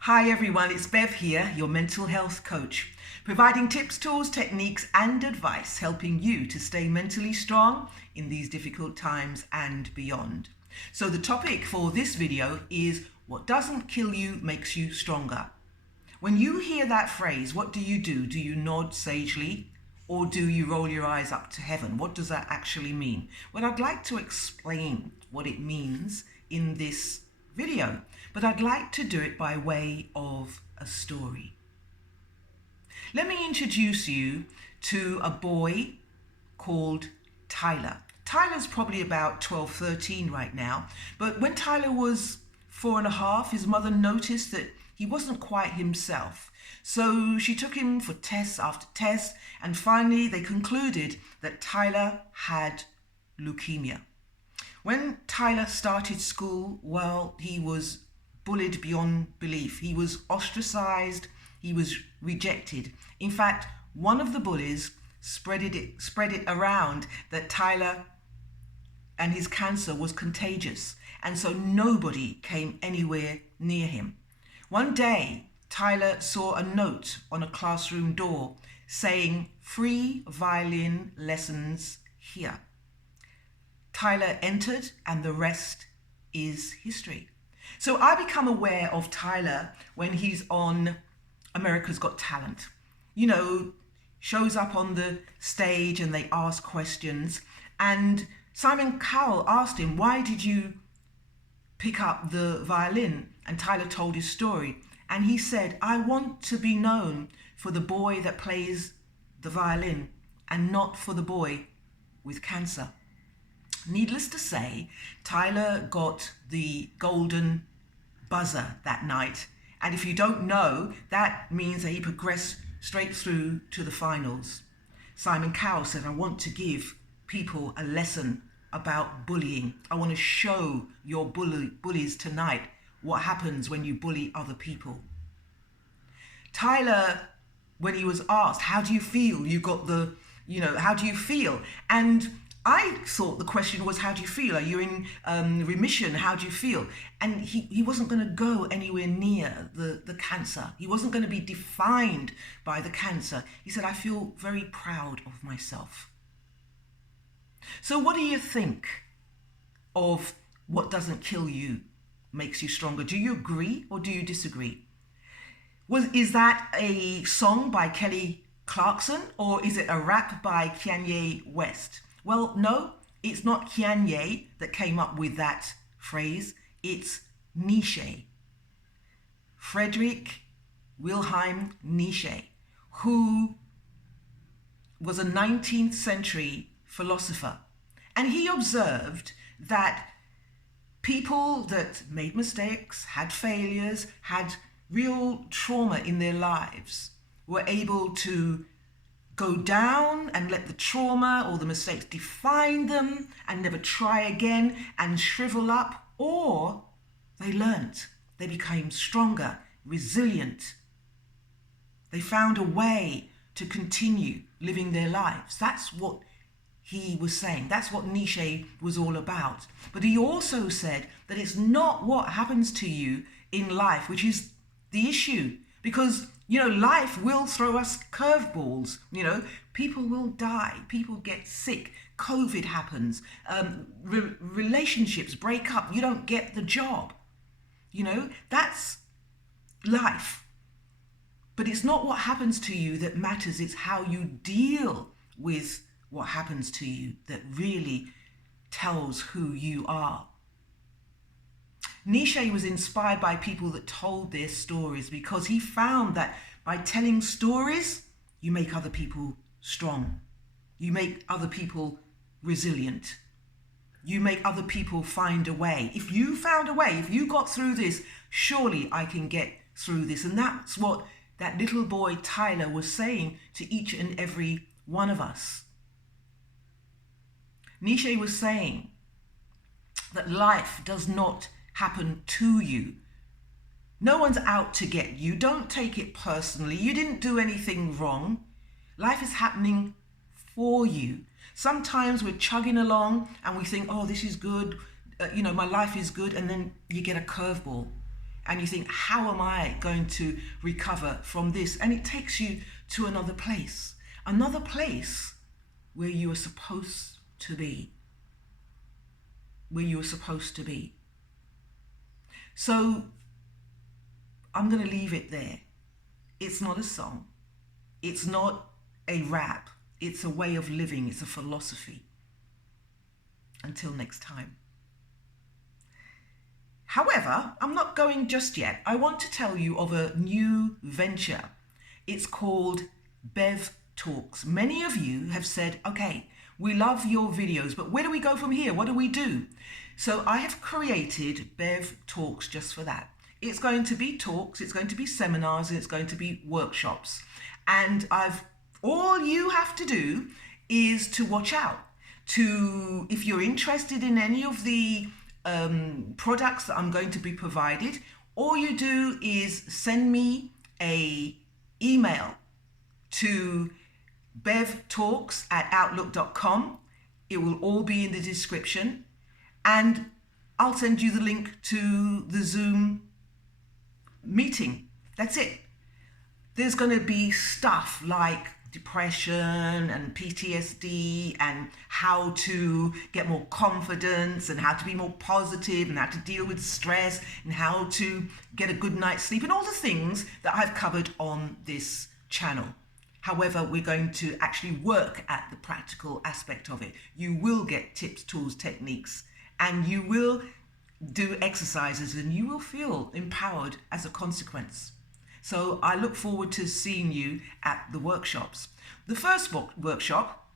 Hi everyone, it's Bev here, your mental health coach, providing tips, tools, techniques, and advice helping you to stay mentally strong in these difficult times and beyond. So the topic for this video is what doesn't kill you makes you stronger. When you hear that phrase, what do? Do you nod sagely or do you roll your eyes up to heaven? What does that actually mean? Well, I'd like to explain what it means in this video, but I'd like to do it by way of a story. Let me introduce you to a boy called Tyler. Tyler's probably about 12, 13 right now, but when Tyler was 4.5, his mother noticed that he wasn't quite himself. So she took him for tests after tests, and finally they concluded that Tyler had leukemia. When Tyler started school, well, he was bullied beyond belief. He was ostracized, he was rejected. In fact, one of the bullies spread it around that Tyler and his cancer was contagious, and so nobody came anywhere near him. One day, Tyler saw a note on a classroom door saying, "Free violin lessons here." Tyler entered, and the rest is history. So I become aware of Tyler when he's on America's Got Talent. You know, shows up on the stage and they ask questions. And Simon Cowell asked him, "Why did you pick up the violin?" And Tyler told his story. And he said, "I want to be known for the boy that plays the violin and not for the boy with cancer." Needless to say, Tyler got the golden buzzer that night. And if you don't know, that means that he progressed straight through to the finals. Simon Cowell said, "I want to give people a lesson about bullying. I want to show your bullies tonight what happens when you bully other people." Tyler, when he was asked, "How do you feel? You got the, how do you feel?" And I thought the question was, "How do you feel? Are you in remission? How do you feel?" And he wasn't going to go anywhere near the cancer. He wasn't going to be defined by the cancer. He said, "I feel very proud of myself." So what do you think of what doesn't kill you makes you stronger? Do you agree or do you disagree? Is that a song by Kelly Clarkson or is it a rap by Kanye West? Well, no, it's not Kanye that came up with that phrase. It's Nietzsche. Friedrich Wilhelm Nietzsche, who was a 19th century philosopher. And he observed that people that made mistakes, had failures, had real trauma in their lives were able to go down and let the trauma or the mistakes define them and never try again and shrivel up, or they learnt, they became stronger, resilient. They found a way to continue living their lives. That's what he was saying. That's what Nietzsche was all about. But he also said that it's not what happens to you in life which is the issue, because life will throw us curveballs. People will die, people get sick, COVID happens, relationships break up, you don't get the job. That's life. But it's not what happens to you that matters, it's how you deal with what happens to you that really tells who you are. Nietzsche was inspired by people that told their stories because he found that by telling stories, you make other people strong. You make other people resilient. You make other people find a way. If you found a way, if you got through this, surely I can get through this. And that's what that little boy Tyler was saying to each and every one of us. Nietzsche was saying that life does not happen to you. No one's out to get you. Don't take it personally. You didn't do anything wrong. Life is happening for you. Sometimes we're chugging along and we think, "Oh, this is good. My life is good." And then you get a curveball and you think, how am I going to recover from this? And it takes you to another place where you are supposed to be, So I'm going to leave it there. It's not a song. It's not a rap. It's a way of living. It's a philosophy. Until next time. However, I'm not going just yet. I want to tell you of a new venture. It's called Bev Talks. Many of you have said, okay, we love your videos, but where do we go from here? What do we do? So I have created Bev Talks just for that. It's going to be talks, it's going to be seminars, and it's going to be workshops. And all you have to do is to watch out. If you're interested in any of the products that I'm going to be provided, all you do is send me an email to bevtalks@outlook.com. It will all be in the description, and I'll send you the link to the Zoom meeting. That's it. There's going to be stuff like depression and PTSD and how to get more confidence and how to be more positive and how to deal with stress and how to get a good night's sleep and all the things that I've covered on this channel. However, we're going to actually work at the practical aspect of it. You will get tips, tools, techniques, and you will do exercises and you will feel empowered as a consequence. So I look forward to seeing you at the workshops. The first workshop,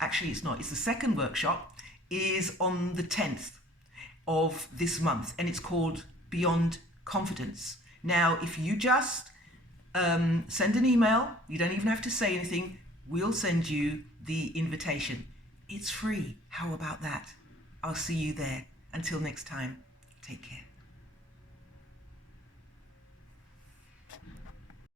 actually it's not, it's the second workshop, is on the 10th of this month, and it's called Beyond Confidence. Now, if you just send an email, you don't even have to say anything, we'll send you the invitation. It's free. How about that? I'll see you there. Until next time, take care.